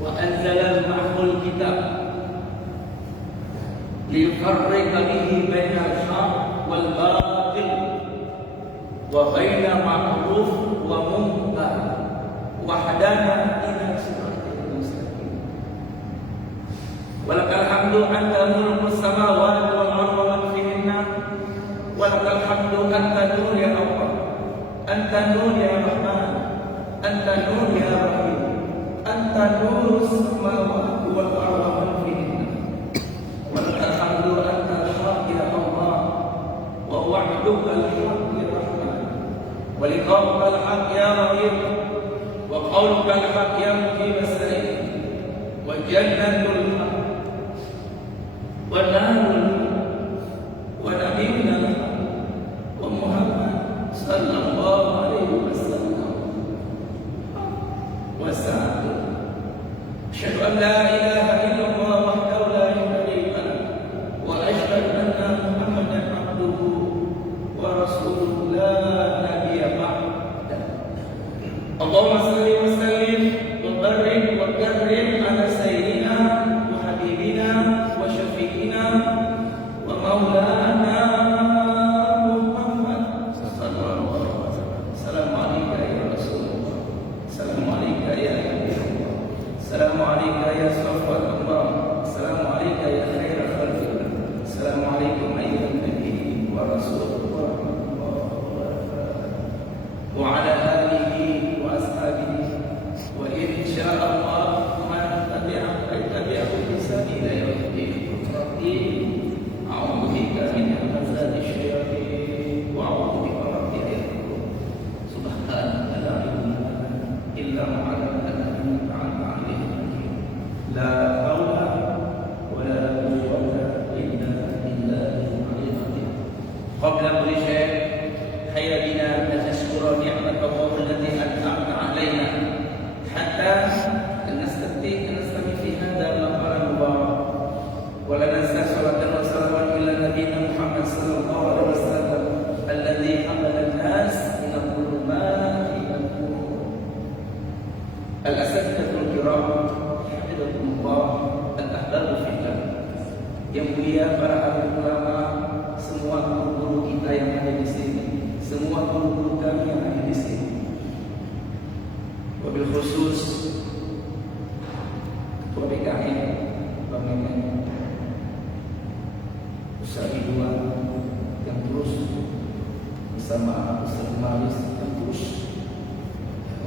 وأنزل معه الكتاب ليفرق به بين الحق والباطل وبين معروف ومنكر وهدانا إلى صراط مستقيم ولك الحمد أنت ملك السماوات والأرض ومن فيهن ولك الحمد أنت نور يا الله أنت نور يا رحمن أنت نور يا رحيم أنت نور السماوات والأرض ومن فيهن ولك الحمد أنت الحق يا الله ووعدك الحق يا رحمن ولقاؤك الحق يا رحيم وقولك الحق يا مجيب السلام وجنة الحق ونار الحق ونبينا الحق ومحمد صلى الله عليه وسلم وسعد أشهد أن لا إله إلا الله وحده لا شريك له وأشهد أن محمدا عبده ورسوله لا نبي بعده اللهم صل وسلم وبارك وكرم على سيدنا وحبيبنا وشفيعنا ومولانا محمد صلى الله عليه وسلم السلام عليك يا رسول الله السلام عليك يا نبي الله السلام عليك يا صفوة الله السلام عليك يا خير خلق الله السلام عليكم أيها النبي ورسول الله وعلى آله وأصحابه وإن شاء الله من تبعه بإحسان إلى يوم الدين ربي أعوذ بك من همزات الشياطين وأعوذ بك ربي أن يحضرون سبحانك لا علم لنا إلا ما علمتنا إنك أنت العليم الحكيم لا حول ولا قوة إلا بالله العلي العظيم قبل كل شيء هيا بنا نشكر نعمة الله التي أنعمت علينا حتى نستمع في هذا المقام المبارك ولا ننسى صلاة وسلاما إلى نبينا محمد صلى الله عليه وسلم الذي حمل الناس من الظلمات إلى النور. الأساتذة الكرام حفظكم الله الأحباب في الله yang mulia para alim ulama, semua guru-guru kita yang ada di sini, semua guru-guru kami yang ada di sini. Wabil khusus Ketua PKN Bang Memen Ustaz Ridwan yang terus bersama Ustaz Malis yang terus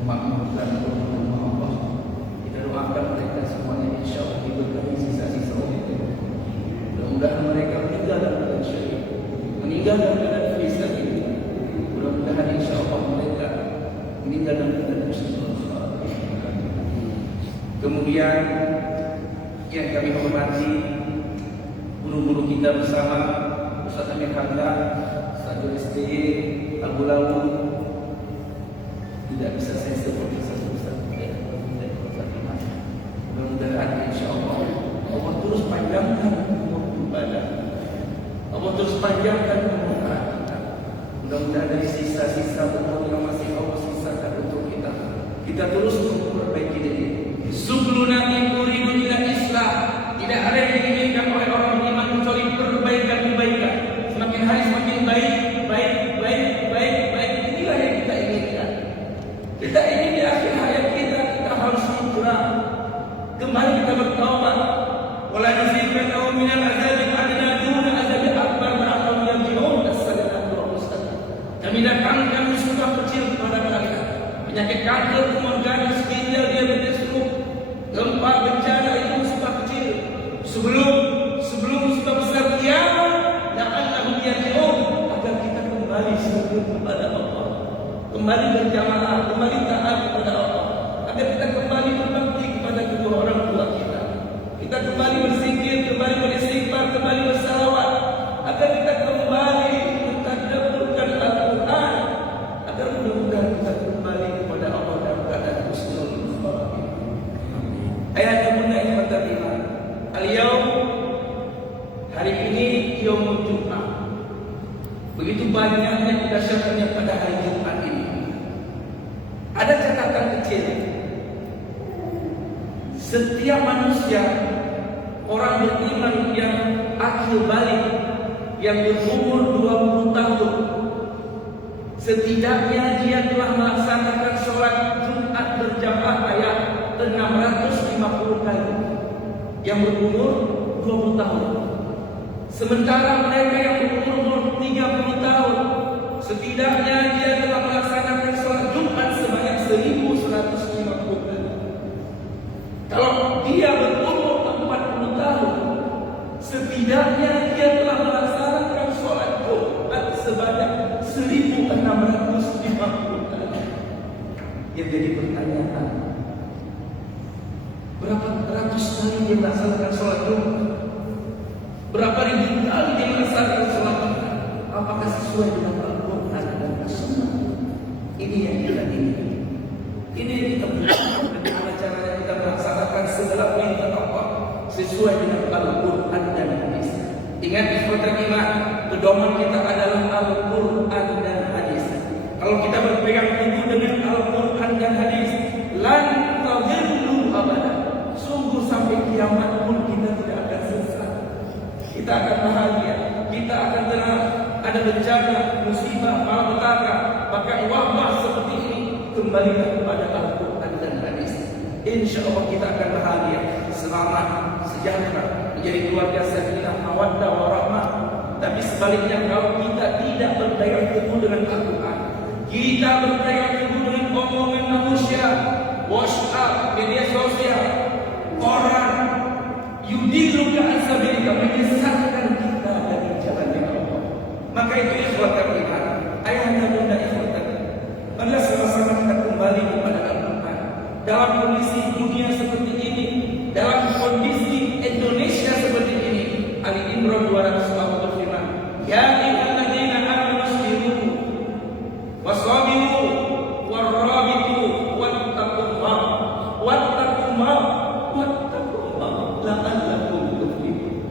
memakmurkan rumah Allah. Kita doakan mereka semuanya insya Allah diberkahi sisa-sisa umur. Mudah-mudahan mereka meninggal dalam keadaan syahid, meninggal dalam keadaan fisabilillah. Mudah-mudahan insya Allah mereka meninggal dalam keadaan husnul khatimah. Kemudian yang kami hormati guru-guru kita bersama Ustaz Amir Hamdan, Ustaz STY, Abu Lawu. Tidak bisa saya seperti Ustaz mudah-mudahan insya Allah Allah terus panjangkan umur ibadah, Allah terus panjangkan umur kita. Mudah-mudahan dari sisa-sisa umur yang masih Allah sisakan untuk kita terus memperbaiki diri. Subluna min uridu ila islah. Tidak ada yang diinginkan oleh orang beriman kecuali perbaikan-perbaikan. Semakin hari semakin baik. Inilah yang kita inginkan. Kita ingin di akhir hayat kita harus hijrah. Kembali kita bertaubat. Wala nuzikannahu minal azabil adna duna azabil akbar la'allahum yarji'un. As-salatu wassalam. Kami datangkan musibah kecil kepada kalian. Penyakit kanker, tumor ganas, ginjal, diabetes, stroke, gempa, bencana itu musibah kecil. Sebelum musibah besar kiamat, la'allahum yarji'un, agar kita kembali sujud kepada Allah, kembali berjamaah, kembali taat kepada Allah, agar kita kembali berbakti kepada kedua orang tua kita. Kita kembali berzikir, kembali beristighfar, kembali bersalawat, agar kita kembali mentadabburkan Al-Quran, agar mudah-mudahan kita kembali kepada Allah dalam keadaan husnul khatimah. Ayat Bunda yang berterima, al-yaum, hari ini yaumul Jumat. Begitu banyaknya dahsyatnya pada hari Jumat ini. Ada catatan kecil. Setiap manusia, orang beriman yang akhir balik, yang berumur 20 tahun, setidaknya dia telah melaksanakan sholat Jumat berjamaah 650 kali. Yang berumur 20 tahun. Sementara mereka yang berumur 30 tahun, setidaknya dia telah melaksanakan sholat Jumat sebanyak 1150 kali. Kalau dia berumur 40 tahun, setidaknya dia telah melaksanakan sholat Jumat sebanyak 1650 kali. Yang jadi pertanyaan, berapa ratus kali dia melaksanakan sholat Jumat? Berapa ribu kali dia melaksanakan sholat Jumat? Apakah sesuai dengan Al-Quran dan As-Sunnah? Ini yang kita ingin. Ini yang kita butuhkan. Bagaimana caranya kita melaksanakan segala perintah Allah sesuai dengan Al-Quran dan Hadis. Ingat, ikhwatul iman, pedoman kita adalah Al-Quran dan Hadis. Kalau kita berpegang teguh dengan Al-Quran dan Hadis, lan tadillu abadan. Sungguh sampai kiamat pun kita tidak akan sesat. Kita akan bahagia, kita akan tenang. Ada bencana, musibah, malapetaka, maka wabah seperti ini kembali kepada Al-Quran dan Hadis. Insya Allah kita akan bahagia, selamat, sejahtera, menjadi keluarga sakinah, mawaddah, warahmah. Tapi sebaliknya, kalau kita tidak berpegang teguh dengan Al-Quran, kita berpegang teguh dengan omongan manusia, WhatsApp, media sosial, orang, yudiluka ansabilika, menyesatkan kita dari jalannya Allah. Maka itu ikhwatul iman, ayahanda bunda ikhwatul, marilah sama-sama kita kembali kepada Al-Quran. Dalam kondisi dunia seperti ini, dalam kondisi Indonesia seperti ini, Ali Imran 200 berfirman, ya ayyuhalladzina amanu isbiru wasabiru warabitu wattaqullah la'allakum tuflihun.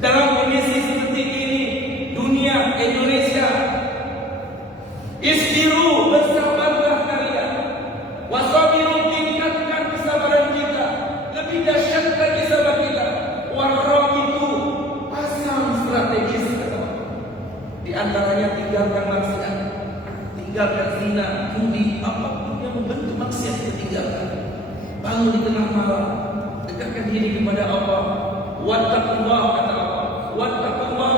Dalam kondisi seperti ini, dunia Indonesia, isbiru, bersabarlah kalian, wasabiru, tingkatkan kesabaran kita, lebih dahsyat lagi sabar kita, warabitu, pasang strategis. Di antaranya tinggalkan maksiat, tinggalkan zina, judi, apapun yang membentuk maksiat tinggalkan. Bangun di tengah malam, dekatkan diri kepada Allah. Wattaqullah, kata Allah. Wattaqullah.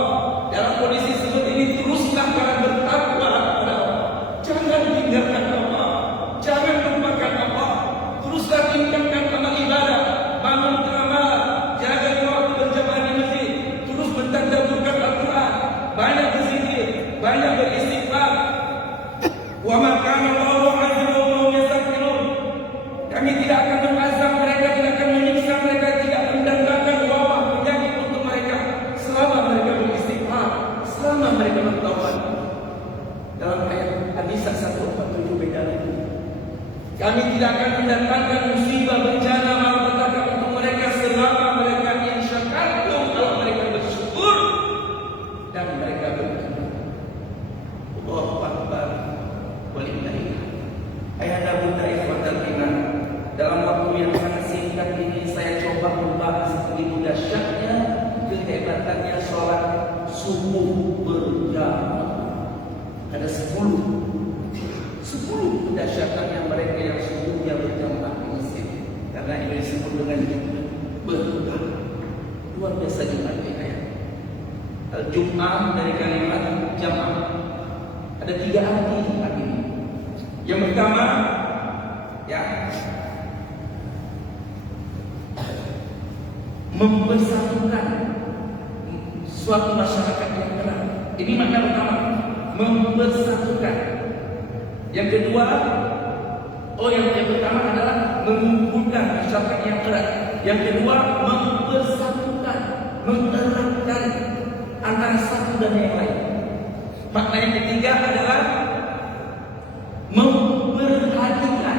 Dalam kondisi seperti ini, teruslah kalian bertakwa kepada Allah. Jangan tinggalkan Allah, jangan lupakan Allah. Teruslah tingkatkan amal ibadah. Bangun di tengah malam, jaga waktu berjamaah di masjid, terus mentadabburkan Al-Quran, banyak berzikir, banyak beristighfar. Wa ma kana Allahu azza wa jalla yastaghfirun. Kami tidak akan mengazab mereka, tidak akan menyiksa mereka, tidak mendatangkan wabah penyakit untuk mereka selama mereka beristighfar, selama mereka bertaubat. Dalam ayat An-Nisa 147 beda lagi. Kami tidak akan mendatangkan musibah, bencana, malapetaka untuk mereka selama mereka insyakartum, kalau mereka bersyukur dan mereka beriman. Allahu Akbar walillahil hamd. Ayahanda bunda ikhwatal iman, dalam waktu yang sangat singkat ini saya coba membahas begitu dahsyatnya, kehebatannya sholat subuh berjamaah. Ada 10 kedahsyatannya mereka yang subuhnya berjamaah di masjid. Karena ini disebut dengan berkah. Luar biasa Jumat ini. Al-Jum'ah dari kalimat jamaah. Ada 3 arti ini. Yang pertama, ya, mempersatukan suatu masyarakat yang erat. Ini makna pertama, mempersatukan. Yang kedua, yang pertama adalah mengumpulkan masyarakat yang erat. Yang kedua, mempersatukan, mengeratkan antara satu dan yang lain. Makna yang ketiga adalah memperhatikan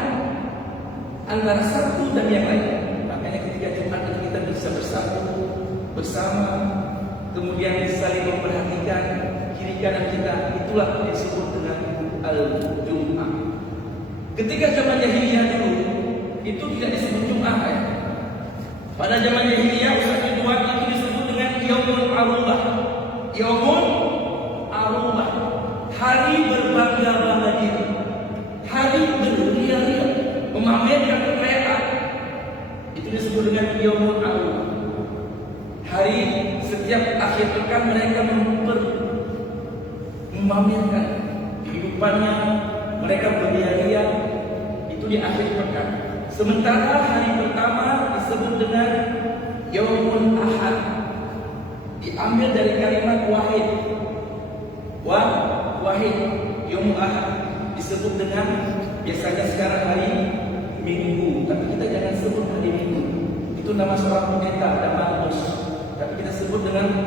antara satu dan yang lain. Makanya ketika Jumat itu kita bisa bersatu bersama, kemudian saling memperhatikan kiri kanan kita. Itulah yang disebut dengan Al-Jum'ah. Ketika zaman jahiliyah dulu itu tidak disebut Jum'ah, ya. Pada zaman jahiliyah Ustaz Ridwan itu disebut dengan Yaumul Arubah. Yaumul Arubah, hari berbangga-bangga diri, hari berria-ria, memamerkan kekayaan. Itu disebut dengan Yaumul Arubah. Hari setiap akhir pekan mereka memamerkan kehidupannya, mereka berria-ria. Itu di akhir pekan. Sementara hari pertama disebut dengan Yaumul Ahad, diambil dari kalimat wahid. Wahid, Yaumul Ahad disebut dengan, biasanya sekarang hari Minggu, tapi kita jangan sebut hari Minggu. Itu nama seorang pendeta, nama bos. Tapi kita sebut dengan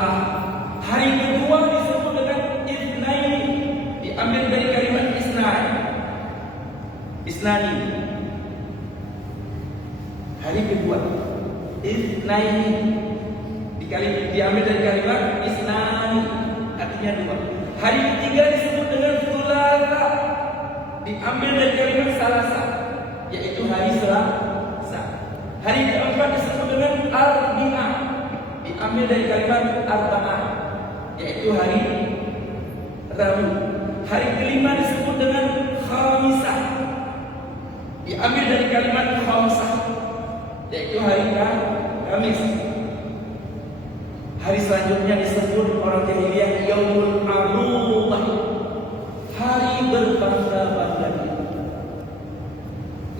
Hari kedua disebut dengan Itsnaini, diambil dari kalimat Isnani. Hari kedua Itsnaini diambil dari kalimat Isnani, artinya dua. Hari ketiga disebut dengan Thulatha, diambil dari kalimat Salasa, yaitu hari Selasa. Hari keempat disebut dengan Arbi'a, diambil dari kalimat Arba'ah, yaitu hari Rabu. Hari kelima disebut dengan Khamisah, diambil dari kalimat Khamsah, yaitu hari Kamis. Hari selanjutnya disebut orang jahiliyah Yaumul Arubah, hari berbangga-bangga.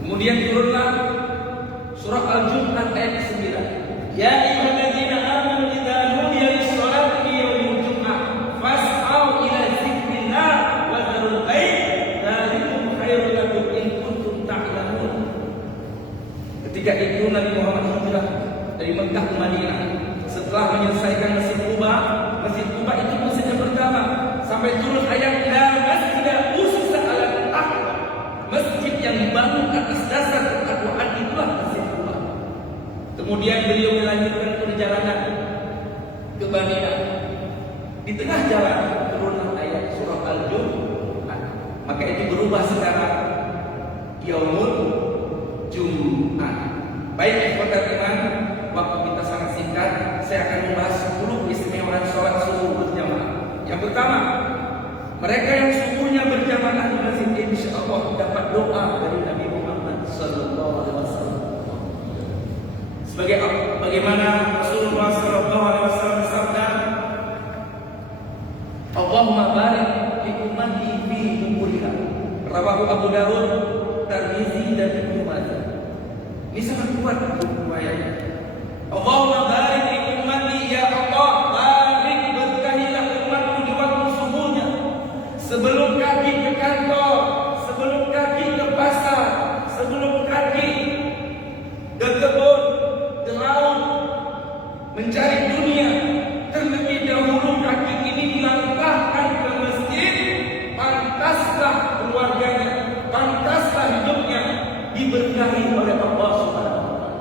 Kemudian turunlah surah Al-Jumu'ah ayat 9. Ya ayyuhalladzina amanu idza nudiya lis-sholati min yaumil jumu'ah fas'au ila dzikrillah wa dzarul bai'a dzalikum khairul lakum in kuntum ta'lamun. Ketika itu Nabi Muhammad hijrah dari Mekah ke Madinah. Setelah menyelesaikan Masjid Quba itu masjid yang pertama, sampai turun ayat la masjida ussisa 'alal taqwa, masjid yang dibangun atas dasar ketakwaan itulah Masjid Quba. Kemudian beliau melanjutkan perjalanan ke Madinah. Di tengah jalan turunlah ayat surah Al-Jumu'ah. Maka itu berubah sekarang Yaumul Jumu'ah. Baik, ikhwatal iman, waktu kita sangat singkat. Saya akan membahas 10 keistimewaan sholat subuh berjamaah. Yang pertama, mereka yang subuhnya berjamaah di masjid insyaallah dapat doa dari Nabi Muhammad sallallahu alaihi wasallam. Bagaimana Rasulullah sallallahu alaihi wasallam bersabda, Allahumma barik li ummati fi umuriha. Rawahu Abu Dawud, Tirmizi dan Ibnu Majah. Ini sangat kuat riwayatnya. Allahumma barik li ummati, ya Allah, barik berkahilah umatku di waktu subuhnya. Sebelum kaki ke kantor, sebelum kaki ke pasar, sebelum kaki ke kebun, ke laut, mencari dunia, terlebih dahulu kaki ini dilangkahkan ke masjid. Pantaslah keluarganya, pantaslah hidupnya diberkahi oleh Allah Subhanahu wa taala.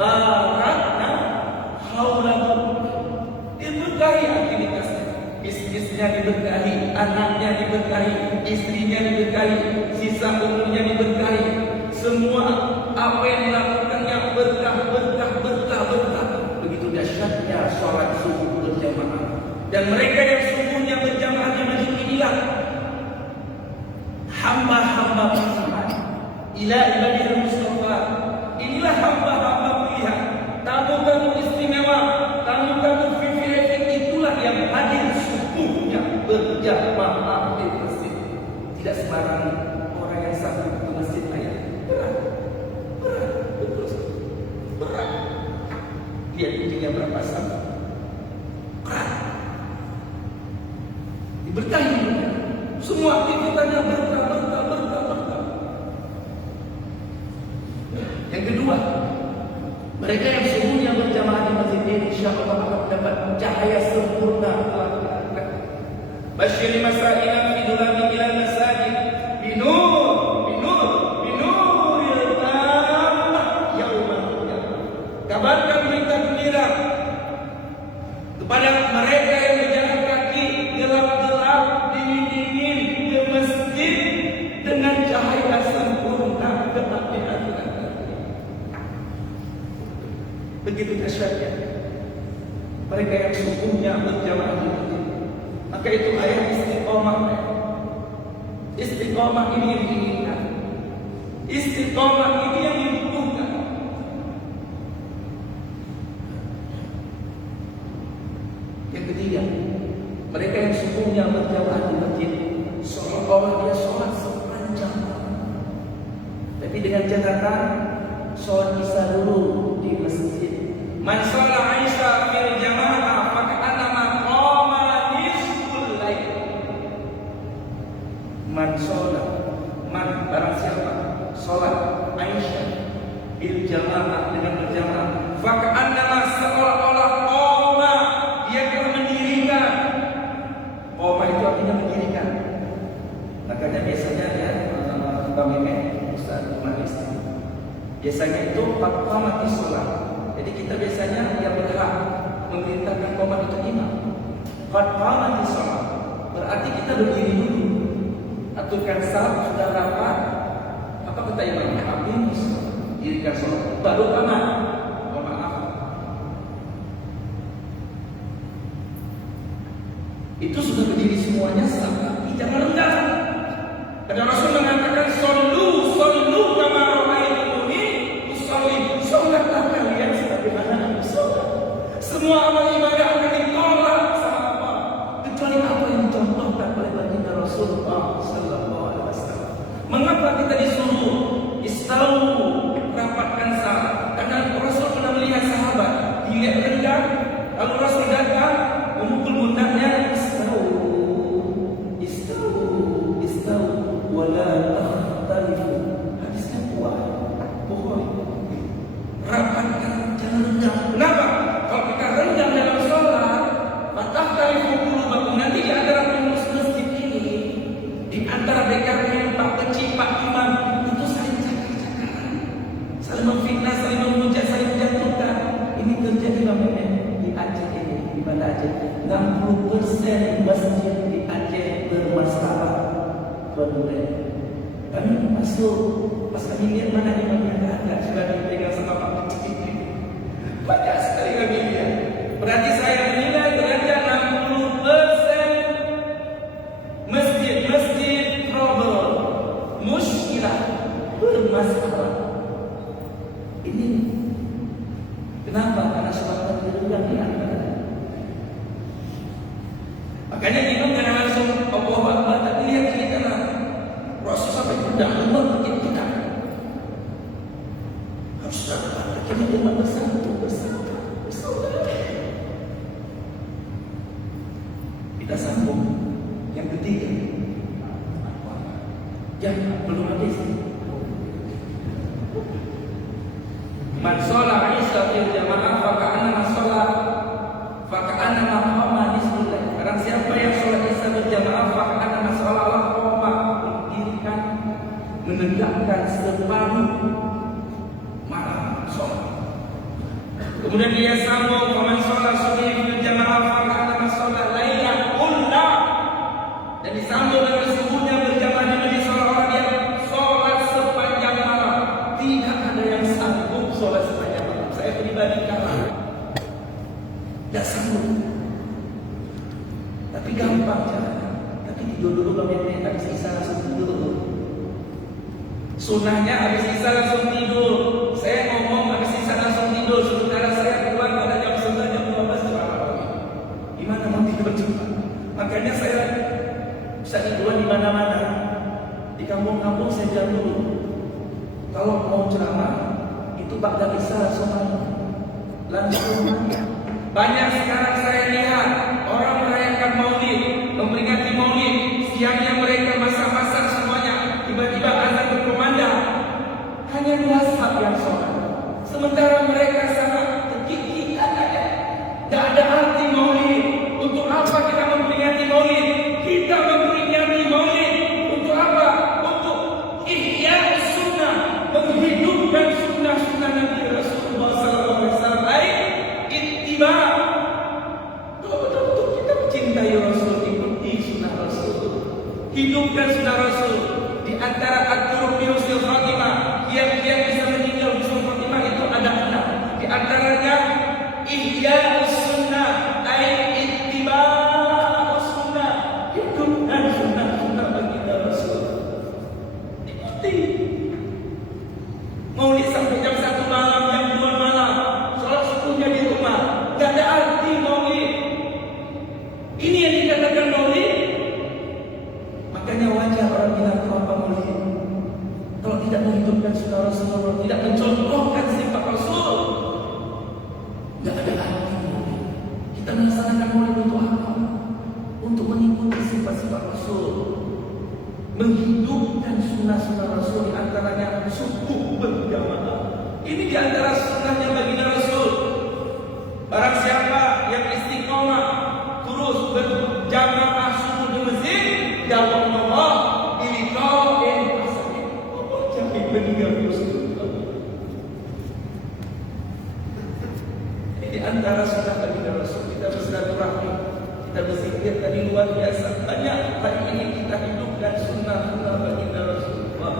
Barakna haulakum, diberkahi aktivitasnya, bisnisnya diberkahi, anaknya diberkahi, istrinya diberkahi, sisa umurnya diberkahi. Semua apa yang dilakukannya berkah. Begitu dahsyatnya sholat subuh berjamaah. Dan mereka yang subuhnya berjamaah di masjid inilah hamba-hamba pilihan ila ibadil mustafa. Inilah hamba-hamba pilihan, tamu-tamu istimewa, tamu-tamu VIP. Itulah yang hadir subuhnya berjamaah di masjid. Tidak sembarang orang yang sanggup ke masjid ayat. Berat. Lihat tingginya berapa sama. Berat. Diberkahi. Semua aktivitasnya berkah. Yang kedua, mereka yang subuhnya berjamaah di masjid ini insyaallah akan mendapat cahaya sempurna. Basyir masaina fi dulami ila masajid binuril tamah yaumul qiyamah. Kabarkan berita gembira kepada mereka yang berjalan kaki gelap-gelap, dingin-dingin ke masjid dengan cahaya sempurna kebahagiaan. Begitu dahsyatnya mereka yang sungguhnya berjamaah di masjid. Maka itu ayat istiqomah. Istiqomah ini yang diinginkan. Istiqomah ini yang dibutuhkan. Yang ketiga, mereka yang sungguhnya berjamaah di masjid, seolah-olah dia sholat sepanjang malam. Tapi dengan catatan, sholat isya dulu di masjid. Man sholat isya fil jamaah faka'annama qama nisful lail. Man barang siapa sholat isya bil jamaah dengan berjamaah, faka'annama seolah-olah qama, dia telah mendirikan. Qama itu artinya mendirikan. Makanya biasanya ya Ustaz Manis, biasanya itu qamati sholat. Jadi kita biasanya yang berhak memerintahkan qomat itu imam. Qamati sholat berarti kita berdiri dulu, aturkan saf sudah rapat. Apa kata imam? Amin, dirikan sholat baru qamat. Oh maaf, itu sudah berdiri semuanya saf, tapi jangan rendah. Karena Rasul mengatakan sallu kama ra'aitumuni usolli. Sholatlah kalian sebagaimana aku sholat. Semua amal ibadah akan ditolak sama Allah kecuali apa yang dicontohkan oleh baginda Rasulullah sallallahu alaihi wasallam. Mengapa kita disuruh istau rapatkan saf? Karena Rasul pernah melihat sahabat dilihat rendah, lalu Rasul datang memukul pundaknya, istau wala takhtalifu. Hadisnya kuat, Bukhari. Rapatkan, jangan rendah. Kenapa? Kalau kita rendah dalam sholat, takhtalifu qulubakum, nanti di antara pengurus masjid ini, di antara DKM, Pak Kecil, Pak Imam, itu saling cakar-cakaran, saling memfitnah, saling memuja, saling menjatuhkan. Ini terjadi di Aceh ini. Di mana Aceh? 60% masjid di Aceh bermasalah. Kami masuk, pas kami lihat mana imamnya nggak ada, sudah dipegang sama Pak Kecil. Banyak sekali kami lihat. Berarti saya menilai terhadap 60% masjid trouble, muskilah, bermasalah. Ini kenapa? Karena sholat terlalu di antara. Makanya imam jangan langsung Allahu Akbar, tapi lihat ini karena Rasul sampai Allah kita harus dapat kita umat bersatu. Kita sambung yang ketiga. Ya, belum habis. Man sholat isya fil jamaah faka'annama qama nisful lail. Barang siapa yang sholat isya berjamaah faka'annama seolah-olah qama, menegakkan separuh malam sholat. Kemudian dia sambung, faman sholat subhi fil jamaah faka'annama sholat lailan kullah. Dan disambung dengan sesungguhnya berjamaah di masjid seolah-olah dia sholat sepanjang malam. Tidak ada yang sanggup sholat sepanjang malam. Saya pribadi kalah, tidak sanggup. Tapi gampang caranya. Tapi tidur dulu bangunnya, habis isya langsung tidur dulu. Sunnahnya habis isya langsung tidur. Saya ngomong habis isya langsung tidur. Sementara saya keluar pada jam 9, jam 12 ceramah. Gimana mau tidur cepat? Makanya saya bisa tidur di mana-mana. Di kampung-kampung saya jam dulu. Kalau mau ceramah itu ba'da isya langsung langsung. Banyak sekarang saya lihat orang merayakan Maulid, memperingati Maulid, siangnya mereka masak-masak semuanya, tiba-tiba azan berkumandang, hanya 2 saf yang sholat. Sementara mereka sangat terkikik, tidak ada arti Maulid. Untuk apa kita memperingati Maulid? Kita memperingati Maulid untuk apa? Untuk ihya sunnah, menghidupkan sunnah-sunnah Nabi Rasulullah SAW. Ittiba, betul-betul kita mencintai Rasul, ikuti sunnah Rasul, hidupkan sunnah Rasul. Di antara at-turuq bi husnil khatimah, kiat-kiat bisa meninggal husnul khatimah itu ada 6. antara sunnahnya baginda Rasul. Barang siapa yang istiqomah terus berjamaah subuh di masjid, jawab Allah biliqa'in hasan. Allah jamin meninggal Rasul. Ini antara sunnah baginda Rasul. Kita bersilaturahmi, kita berzikir tadi luar biasa. Banyak hari ini kita hidupkan sunnah baginda Rasulullah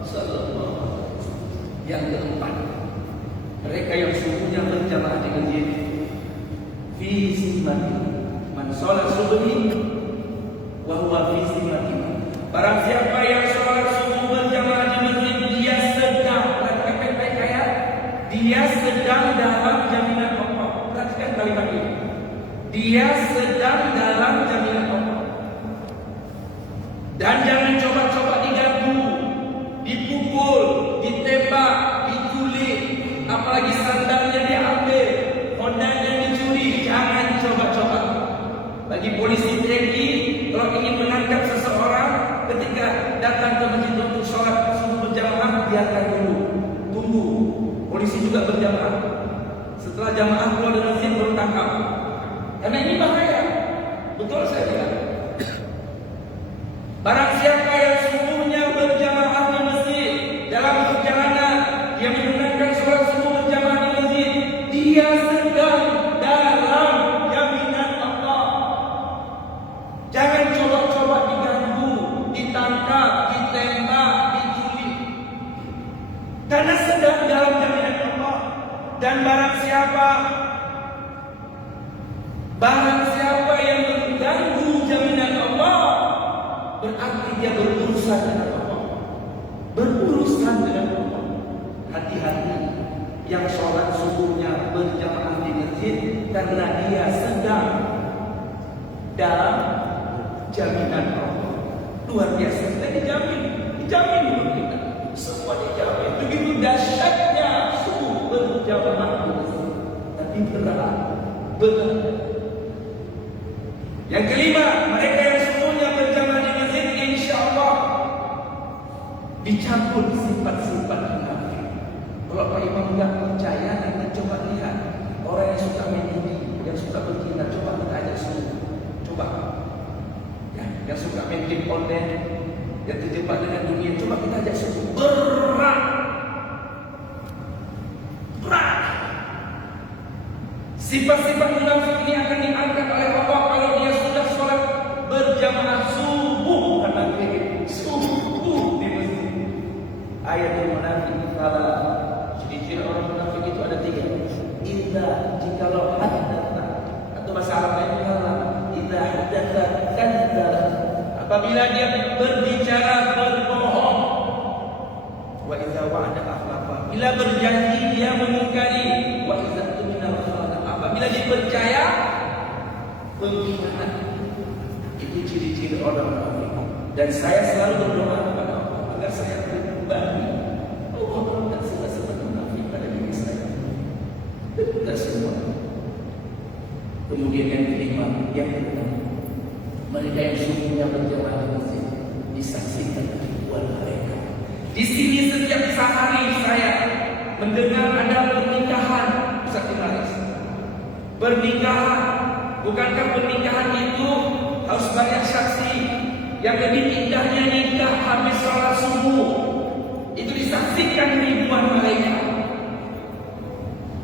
sallallahu alaihi wasallam. Yang keempat, mereka yang subuhnya berjamaah di masjid. Fi zimmatin man sholat subhi wa huwa fi zimmatin. Barang siapa yang sholat subuh berjamaah di masjid, dia sedang, perhatikan baik-baik ayat, dia sedang dalam jaminan Allah. Perhatikan kalimat ini. Dia sedang dalam jaminan Allah. Dan jangan coba-coba diganggu, dipukul, ditembak, diculik, apalagi sandalnya diambil, hondanya dicuri. Jangan coba-coba. Bagi polisi TNI, kalau ingin menangkap seseorang ketika datang ke masjid untuk sholat subuh berjamaah, biarkan dulu, tunggu. Polisi juga berjamaah. Setelah jamaah keluar dari masjid baru tangkap. Karena ini bahaya. Betul saya bilang. Barang siapa yang subuhnya berjamaah di masjid, dalam perjalanan dia menunaikan sholat subuh berjamaah di masjid, dia sedang dalam jaminan Allah. Jangan coba-coba diganggu, ditangkap, ditembak, diculik. Karena sedang dalam jaminan Allah. Dan barang siapa yang mengganggu jaminan Allah, berarti dia berurusan dengan Allah. Berurusan dengan Allah. Hati-hati yang sholat subuhnya berjamaah di masjid, karena dia sedang dalam jaminan Allah. Luar biasa. Kita dijamin dulu kita. Semua dijamin. Begitu dahsyatnya subuh berjamaah di masjid. Tapi berat. Yang kelima, mereka yang subuhnya berjamaah di masjid, insya Allah dicabut sifat-sifat munafik. Kalau Pak Imam nggak percaya, nanti coba lihat orang yang suka main judi, yang suka berzina, coba kita ajak semua. Coba, ya, yang suka main game online, yang terjebak dengan dunia, coba kita ajak semua. Berat. Sifat-sifat munafik ini akan diangkat oleh Allah kalau dia sudah sholat berjamaah subuh, karena subuh di masjid. Ayat yang munafik kalau ciri-ciri orang munafik itu ada 3. Jikalau haddatha, atau bahasa Arabnya kalau idza haddatha kadzdzaba, apabila dia berbicara berbohong. Wa idza wa'ada akhlafa, bila berjanji dia mengingkari. Wa idza tumina khana, apabila dipercaya pengkhianat. Itu ciri-ciri orang munafik. Dan saya selalu berdoa kepada Allah agar saya pribadi Allah mengangkat sifat-sifat munafik pada diri saya dan kita semua. Kemudian yang kelima, yang keenam, mereka yang subuhnya berjamaah di masjid disaksikan ribuan mereka. Di sini setiap sehari saya mendengar ada pernikahan, Ustaz Imaris. Pernikahan, bukankah pernikahan itu harus banyak saksi? Yang lebih indahnya nikah habis sholat subuh, itu disaksikan ribuan malaikat.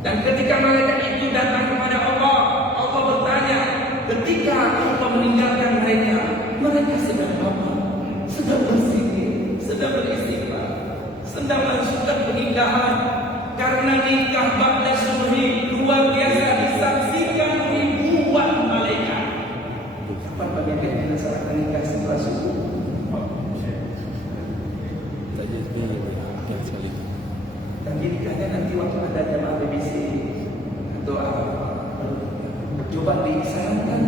Dan ketika malaikat itu datang kepada Allah, Allah bertanya, ketika Allah meninggalkan mereka, mereka sedang apa? Sedang berzikir, sedang beristighfar, sedang melangsungkan pernikahan. Karena nikah ba'da subuhi luar biasa, disaksikan ribuan malaikat. Kapan bagaimana yang dilaksanakan nikah setelah subuh? Tapi nikahnya nanti waktu ada jamaah BBC atau apa, coba disarankan.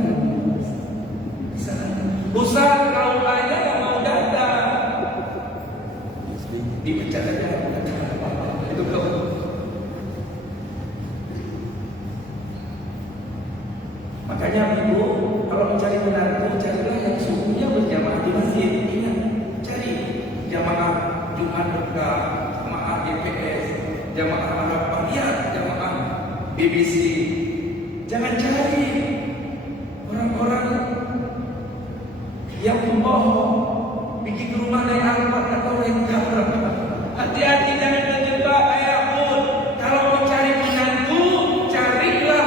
Ustaz, kalau aja yang mau datang dipecat aja, itu kau. Makanya ibu, kalau mencari menantu, carilah yang subuhnya berjamaah di masjid. Ingat, cari jamaah Jumat berkah, jamaah DPS, jamaah harapan. Ya, BBC. Jangan cari orang-orang yang pembohong, bikin rumah naik angkot atau rental. Hati-hati jangan terjebak ayahmu. Kalau mau cari menantu, carilah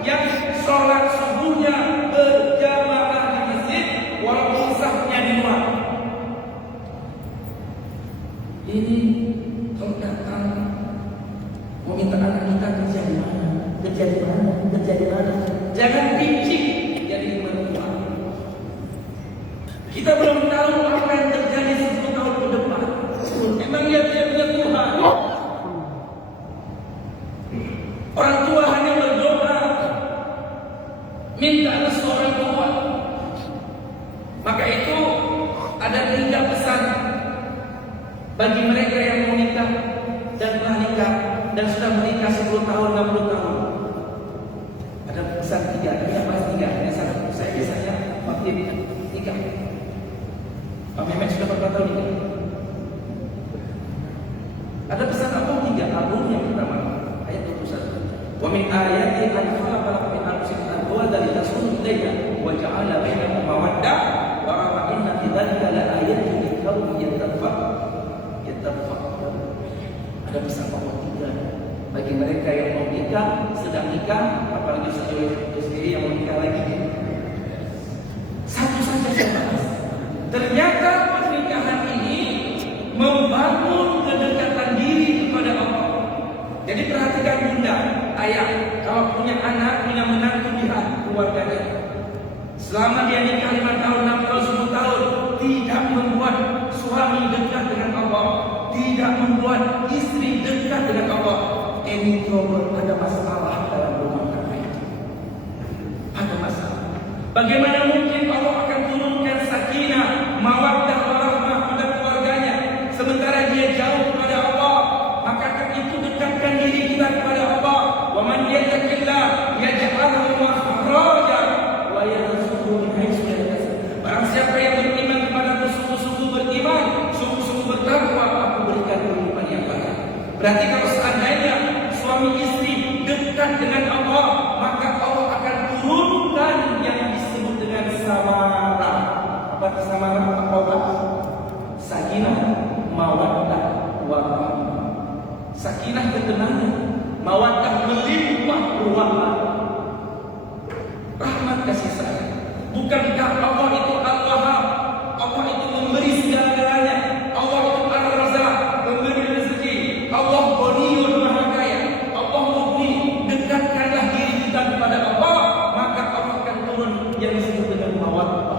yang sholat subuhnya berjamaah di masjid, walaupun sahnya di luar. Ini kalau datang mau minta anak kita kerja di mana? Kerja di mana? Kerja di mana? Jangan pincik jadi mertua. Kita belum tahu apa yang terjadi 10 tahun ke depan. Memang dia punya Tuhan. Orang tua hanya berdoa, minta restu orang tua. Maka itu ada 3 pesan bagi mereka yang mau nikah dan telah nikah dan sudah menikah 10 tahun, 60 tahun. Ada pesan 3, ini yang bahas 3. Ini saya biasanya waktu nikah. Pak Mehmet sudah berapa tahun nikah? Ada pesan apa? 3. Album yang pertama, ayat 21. Wa min ayati an khalaqa lakum min anfusikum azwajan litaskunu ilayha wa ja'ala bainakum mawaddah wa rahmah inna fi dzalika la ayatin liqaumin yattaqun. Ada pesan pokok 3 bagi mereka yang mau nikah, sedang nikah, apalagi sendiri yang mau nikah lagi. Satu saja saya bahas. Ternyata pernikahan ini membangun kedekatan diri kepada Allah. Jadi perhatikan bunda, ayah, kalau punya anak, punya menantu di hati keluarganya, selama dia nikah 5 tahun, 6 tahun, 10 tahun, tidak membuat suami dekat dengan Allah, tidak membuat istri dekat dengan Allah, ini trouble, ada masalah dalam rumah tangga itu. Ada masalah. Bagaimana mungkin Allah akan turunkan sakinah, mawaddah, warahmah pada keluarganya, sementara dia jauh kepada Allah? Maka itu dekatkan diri kita kepada Allah. Wa man yattaqillah yaj'al lahu makhraja wa yarzuqhu min haitsu la yahtasib. Barang siapa yang beriman kepadaku, sungguh-sungguh beriman, sungguh-sungguh bertakwa, aku berikan kehidupan yang baik. Berarti kalau seandainya suami istri dekat dengan Allah, maka Allah akan turunkan yang disebut dengan samarah. Apa itu samarah? Apa? Sakinah, mawaddah, warahmah. Sakinah ketenangan, mawaddah melimpah ruah, rahmat kasih sayang. Bukankah Allah itu Al-Wahhab? Allah itu memberi segala-galanya. Allah itu Ar-Razzaq, memberi rezeki. Allah Ghaniyun, Maha Kaya. Allah Mughni. Dekatkanlah diri kita kepada Allah, maka Allah akan turun yang disebut dengan mawaddah.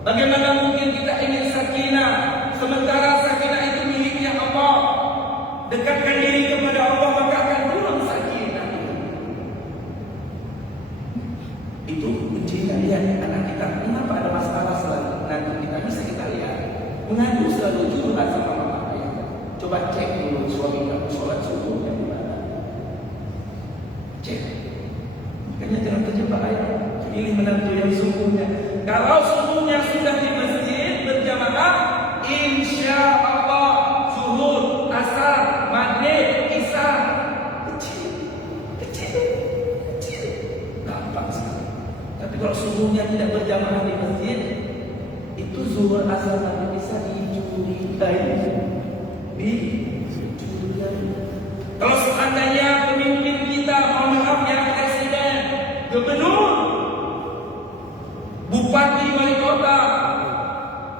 Bagaimana mungkin kita ingin sakinah sementara sakinah itu miliknya Allah? Dekatkan diri kepada Allah, maka akan turun sakinah. Itu kuncinya. Lihat anak kita, kenapa ada masalah selalu nanti kita bisa kita lihat mengadu selalu curhat sama mama ayah. Coba cek dulu suami kamu sholat subuhnya di mana. Cek. Makanya jangan terjebak ayah. Pilih menantu yang sungguhnya. Kalau sungguhnya sudah di masjid berjamaah, insya Allah zuhur, asar, maghrib, isya kecil, gampang sekali. Tapi kalau sungguhnya tidak berjamaah di masjid, itu zuhur, asar, maghrib, isya dicurigai. Kalau seandainya pemimpin kita, mohon maaf ya, presiden, gubernur, bupati, wali kota,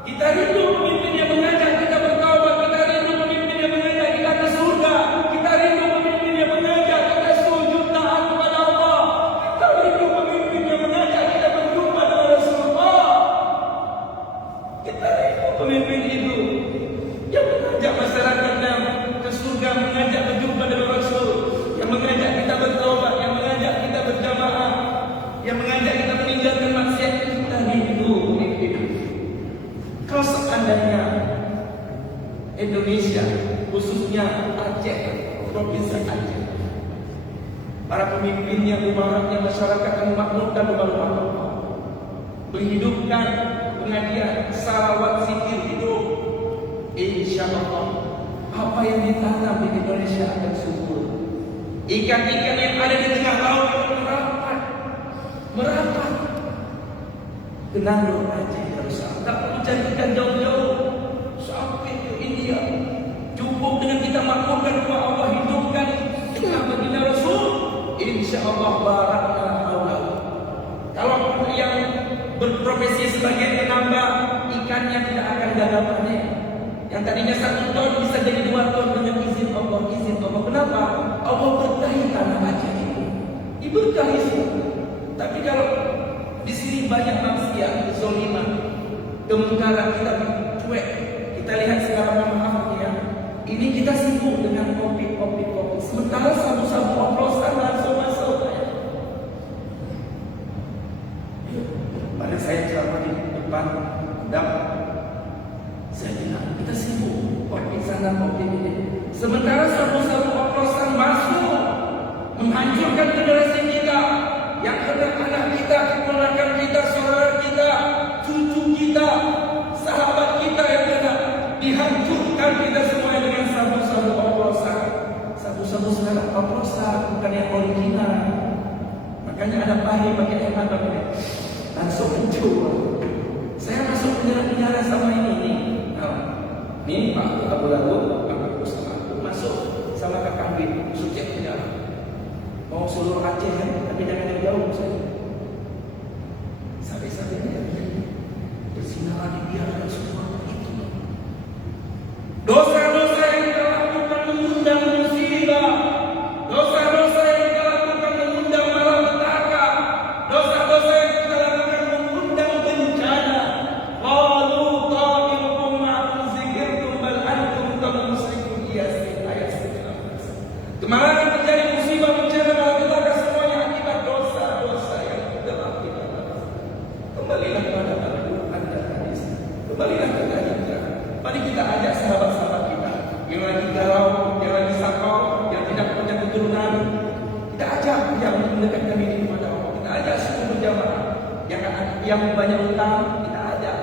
kita rindu pemimpin yang mengajak kita bertaubat, kita rindu pemimpin yang mengajak kita ke surga, kita rindu pemimpin yang mengajak kita sujud taat kepada Allah, kita rindu pemimpin yang mengajak kita berjumpa dengan Rasulullah, kita rindu pemimpin itu yang mengajak masyarakatnya ke surga, mengajak berjumpa dengan Rasul, yang mengajak kita bertaubat, yang mengajak kita berjamaah, yang mengajak kita meninggalkan maksiat. Kita rindu pemimpin. Kalau seandainya Indonesia, khususnya Aceh, provinsi Aceh, para pemimpinnya, umatnya, masyarakat yang memakmurkan rumah-rumah, menghidupkan pengajian, salawat, zikir hidup, insya Allah apa yang ditanam di Indonesia akan subur. Ikan-ikan yang ada di tengah laut merapat ke Nangro Aceh Darussalam. Tak perlu cari ikan jauh-jauh sampai ke India. Cukup dengan kita makmurkan rumah Allah, hidupkan dengan baginda Rasul, insya Allah barakna Allah. Kalau yang berprofesi sebagai penambang, ikannya tidak akan gagal panen. Yang tadinya 1 ton bisa jadi 2 ton dengan izin Allah. Kenapa? Allah berkahi tanah Aceh itu. Diberkahi semua. Tapi kalau di sini banyak manusia kezaliman, kemungkaran, kita cuek. Kita lihat sekarang, maaf ya, ini kita sibuk dengan kopi. Sementara sabu-sabu oplosan langsung masuk. Pada saya ceramah di depan dam, saya bilang kita sibuk kopi sana kopi ini. Sementara sabu-sabu oplosan masuk menghancurkan generasi kita, yang anak-anak kita, keponakan kita, saudara kita, cucu kita, sahabat kita yang kena dihancurkan kita semuanya dengan sabu-sabu oplosan. Sabu-sabu sekarang oplosan bukan yang original. Makanya ada pahit pakai hemat langsung mencoba. Saya masuk penjara sama ini. Nih Pak Abu Lalu, Pak Abu masuk sama Kak Kambing, setiap penjara. Mau seluruh Aceh kan, tapi jangan jauh saya. Sampai-sampai bersinar dibiarkan semua itu. Dosa-dosa yang kita lakukan mengundang musibah, dosa-dosa yang kita lakukan mengundang malapetaka, dosa-dosa yang kita lakukan mengundang bencana. Qalu ta'irukum ma'akum zikirtum bal antum tamusrikun Yasin ayat 19. Kemarin terjadi musibah bencana malapetaka semuanya akibat dosa-dosa yang kita lakukan. Kembalilah kepada Al-Quran dan hadis. Kembalilah kepada kita. Mari kita ajak sahabat-sahabat kita yang lagi galau, yang lagi sakau, yang tidak punya keturunan. Kita ajak yang mendekatkan diri kepada Allah. Kita ajak semua berjamaah. Yang banyak utang, kita ajak.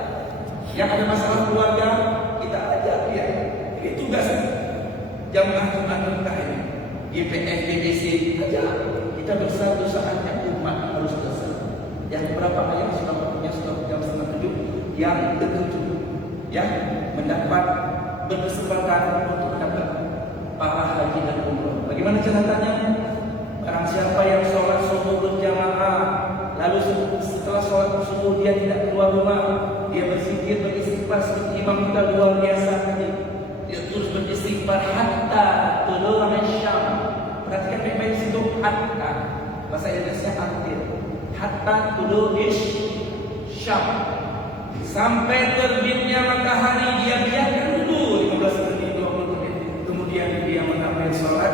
Yang ada masalah keluarga, kita ajak dia. Ini tugas jamaah Jumat Berkah ini. GPF, BBC, ajak. Kita bersatu saatnya umat harus bersatu. Yang berapa ayat sudah waktunya sudah jam 6:30, yang ketujuh, yang mendapat berkesempatan untuk mendapat pahala haji dan umroh. Bagaimana catatannya? Barang siapa yang sholat subuh berjamaah, lalu setelah sholat subuh dia tidak keluar rumah, dia berzikir, beristighfar seperti imam kita luar biasa tadi. Dia terus beristighfar hatta tulu'ul syam. Perhatikan baik-baik situ hatta. Bahasa Inggrisnya until. Hatta tulu'ul syam. Sampai terbitnya matahari dia biarkan dulu 15 menit 20 menit. Kemudian dia mengambil sholat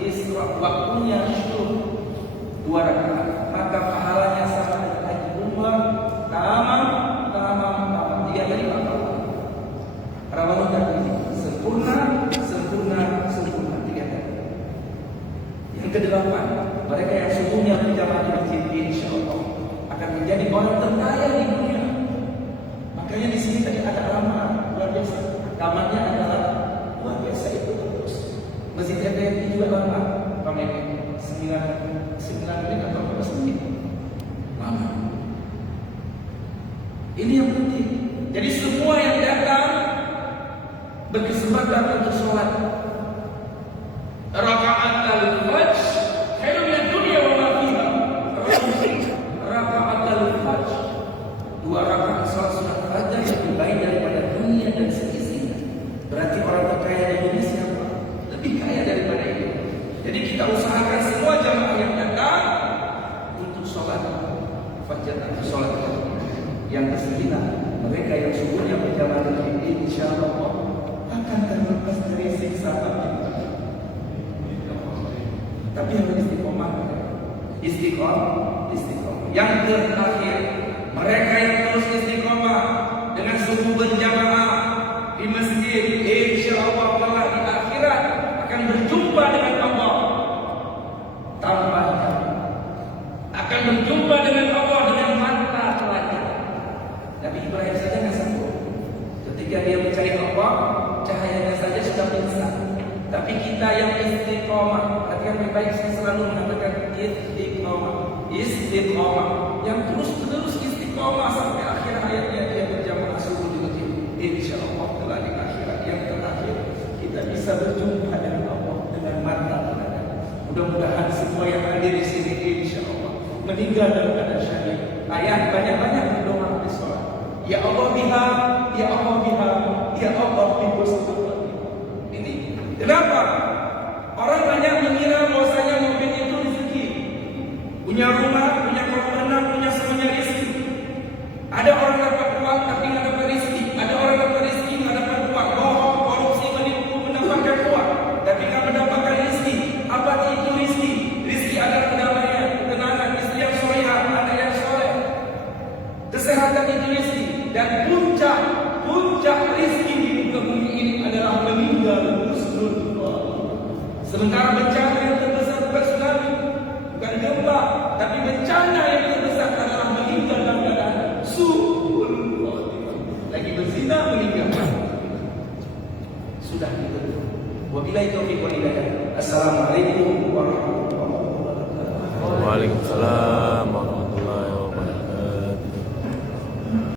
Isra, waktunya syuruh 2 rakaat. Maka pahalanya sama dengan haji umrah tamam. Dia jadi pahala. Rawahu tadi sempurna 3 kali. Yang ke-8, mereka yang sungguhnya berjamaah di masjid insyaallah akan menjadi orang terkaya di dunia. Makanya di sini tadi ada alamat luar biasa. Kamarnya adalah luar biasa itu terus. Masjid FDI juga lama. Kami 9 menit atau 15 menit. Lama. Ini yang penting. Jadi semua yang datang berkesempatan untuk sholat rakaat al-fajr khairun min dunya wa ma fiha. Rakaat al-fajr 2 rakaat sholat sunat fajar lebih baik daripada dunia dan seisinya. Berarti orang terkaya di dunia siapa? Lebih kaya daripada itu. Jadi kita usahakan semua jamaah yang datang untuk sholat fajar atau sholat yang ke-9. Mereka yang sungguhnya berjamaah ini insyaallah akan terlepas dari siksa api. Tapi harus istiqomah. Istiqomah. Yang terakhir, mereka yang terus istiqomah dengan sungguh berjamaah di masjid, insyaallah kelak di akhirat akan berjumpa dengan Allah. Tambahnya akan berjumpa dengan Allah dengan mata telanjang. Nabi Ibrahim saja nggak sanggup. Ketika dia mencari Allah, cahayanya saja sudah pingsan. Tapi kita yang istiqomah, perhatikan baik selalu mengatakan istiqomah, yang terus istiqomah sampai akhir hayatnya dia berjamaah subuh di masjid. Insyaallah kelak di akhirat yang terakhir kita bisa berjumpa dengan Allah dengan mata telanjang. Mudah-mudahan semua yang hadir di sini insyaallah meninggal dalam keadaan syahid. Ayat banyak-banyak berdoa di sholat. Ya Allah biha, ya Allah biha, ya Allah biha. Ini kenapa orang banyak mengira bahwasanya mobil itu rezeki, punya rumah, punya kolam renang, punya semuanya rezeki. Ada orang dapat uang tapi nggak dapat rezeki, ada orang dapat rezeki nggak dapat uang, bohong, korupsi, menipu, mendapatkan uang tapi nggak mendapatkan rezeki. Apa itu rezeki? Rezeki adalah kedamaian, ketenangan, istri yang solehah, anak yang soleh, kesehatan itu rezeki. Dan puncak rezeki di muka bumi ini adalah meninggal Rasulullah. Sementara bencana yang terbesar bukan tsunami, bukan gempa, tapi bencana yang terbesar adalah meninggal dalam keadaan suul khotimah. Lagi berzina meninggal. Sudah gitu. Wabillahi taufiq wal hidayah. Assalamualaikum warahmatullahi wabarakatuh. Waalaikumsalam.